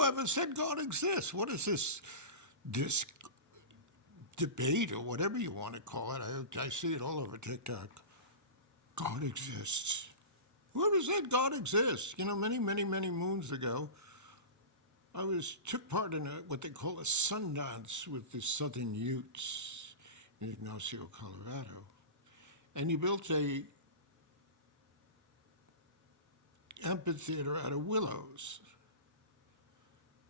Whoever said God exists? What is this debate or whatever you want to call it? I see it all over TikTok. God exists. Whoever said God exists? You know, many moons ago, took part in what they call a sundance with the Southern Utes in Ignacio, Colorado, and he built a amphitheater out of willows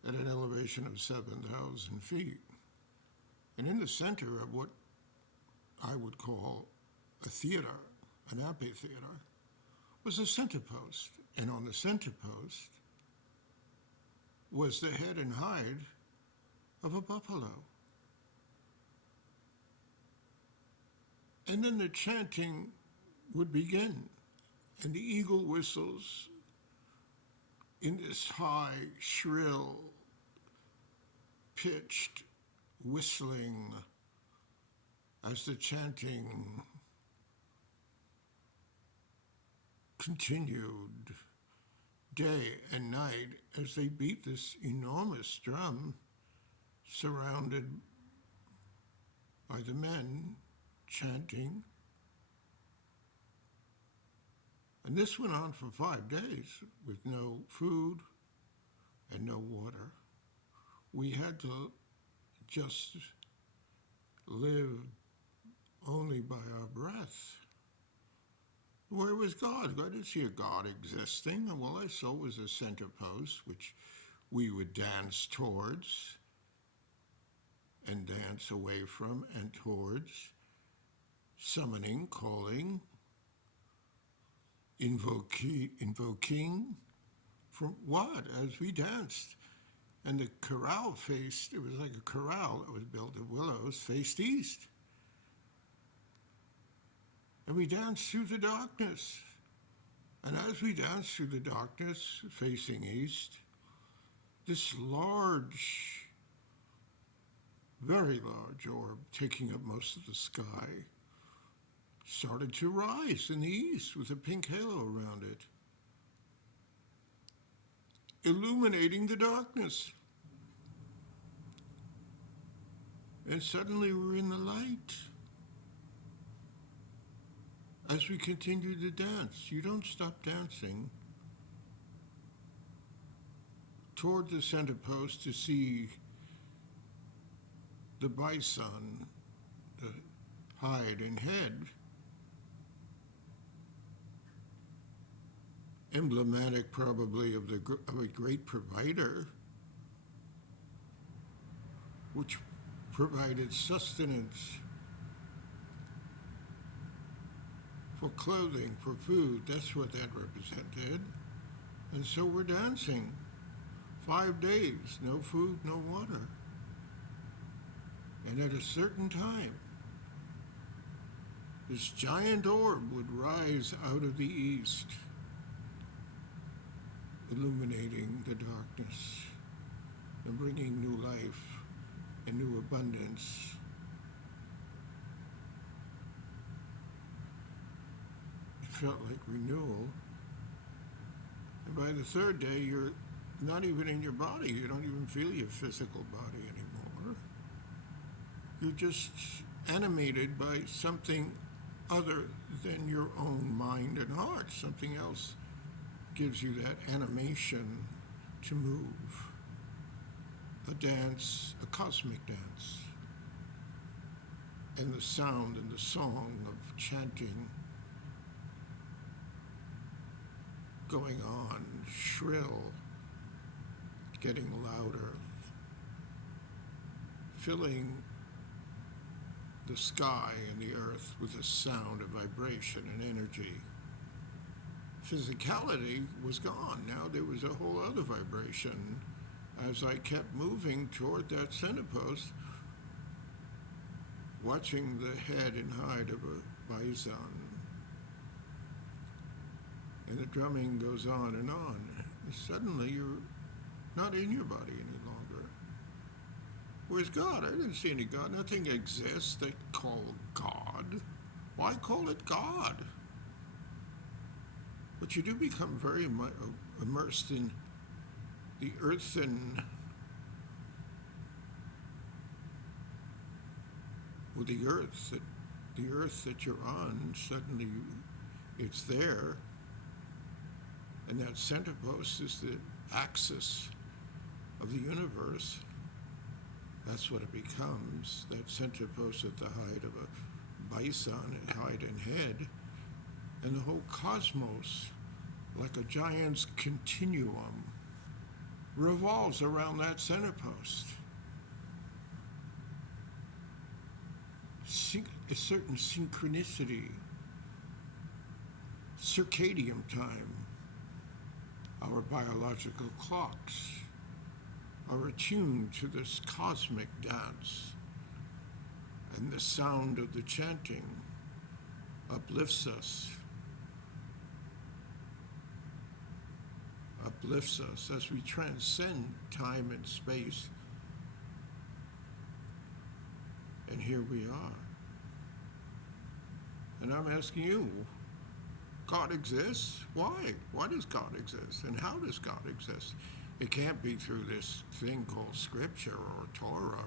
at an elevation of 7,000 feet. And in the center of what I would call a theater, an amphitheater, was a center post. And on the center post was the head and hide of a buffalo. And then the chanting would begin, and the eagle whistles in this high, shrill, pitched whistling as the chanting continued day and night as they beat this enormous drum surrounded by the men chanting. And this went on for 5 days with no food and no water. We had to just live only by our breath. Where was God? I didn't see a God existing. And all I saw was a center post, which we would dance towards and dance away from and towards, summoning, calling, invoking from what? As we danced. And the corral faced, it was like a corral that was built of willows, faced east. And we danced through the darkness. And as we danced through the darkness, facing east, this large, very large orb, taking up most of the sky, started to rise in the east with a pink halo around it, illuminating the darkness. And suddenly we're in the light. As we continue to dance, you don't stop dancing toward the center post to see the bison, the hide and head, emblematic probably of a great provider, which provided sustenance for clothing, for food. That's what that represented. And so we're dancing 5 days, no food, no water. And at a certain time, this giant orb would rise out of the east, illuminating the darkness and bringing new life and new abundance. It felt like renewal. And by the third day, you're not even in your body. You don't even feel your physical body anymore. You're just animated by something other than your own mind and heart. Something else gives you that animation to move. A dance, a cosmic dance. And the sound and the song of chanting going on, shrill, getting louder, filling the sky and the earth with a sound of vibration and energy. Physicality was gone. Now there was a whole other vibration as I kept moving toward that center post, watching the head and hide of a bison. And the drumming goes on. And suddenly you're not in your body any longer. Where's God? I didn't see any God. Nothing exists that called God. Why call it God? But you do become very immersed in the earthen, well, the earth that you're on, suddenly it's there, and that center post is the axis of the universe. That's what it becomes, that center post at the height of a bison at height and head, and the whole cosmos, like a giant's continuum, revolves around that center post. A certain synchronicity, circadian time, our biological clocks are attuned to this cosmic dance, and the sound of the chanting uplifts us as we transcend time and space. And here we are. And I'm asking you, God exists? Why? Why does God exist? And how does God exist? It can't be through this thing called Scripture or Torah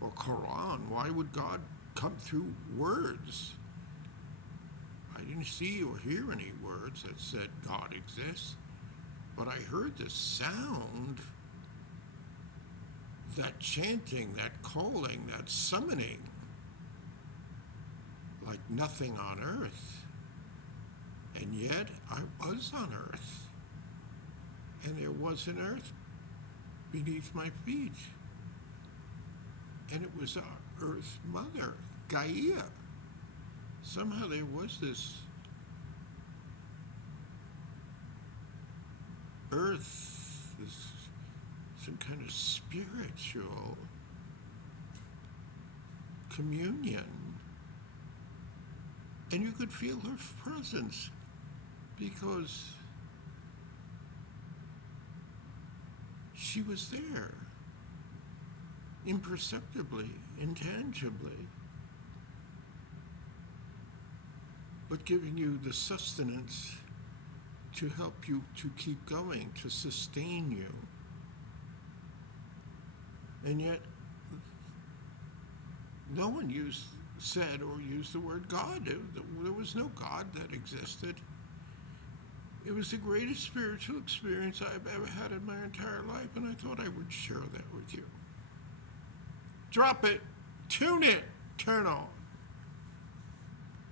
or Quran. Why would God come through words? I didn't see or hear any words that said God exists, but I heard the sound, that chanting, that calling, that summoning, like nothing on earth. And yet I was on earth, and there was an earth beneath my feet, and it was our earth mother, Gaia. Somehow there was this earth, some kind of spiritual communion, and you could feel her presence because she was there, imperceptibly, intangibly, but giving you the sustenance to help you to keep going, to sustain you. And yet, no one said or used the word God. There was no God that existed. It was the greatest spiritual experience I've ever had in my entire life, and I thought I would share that with you. Drop it, tune it, turn off.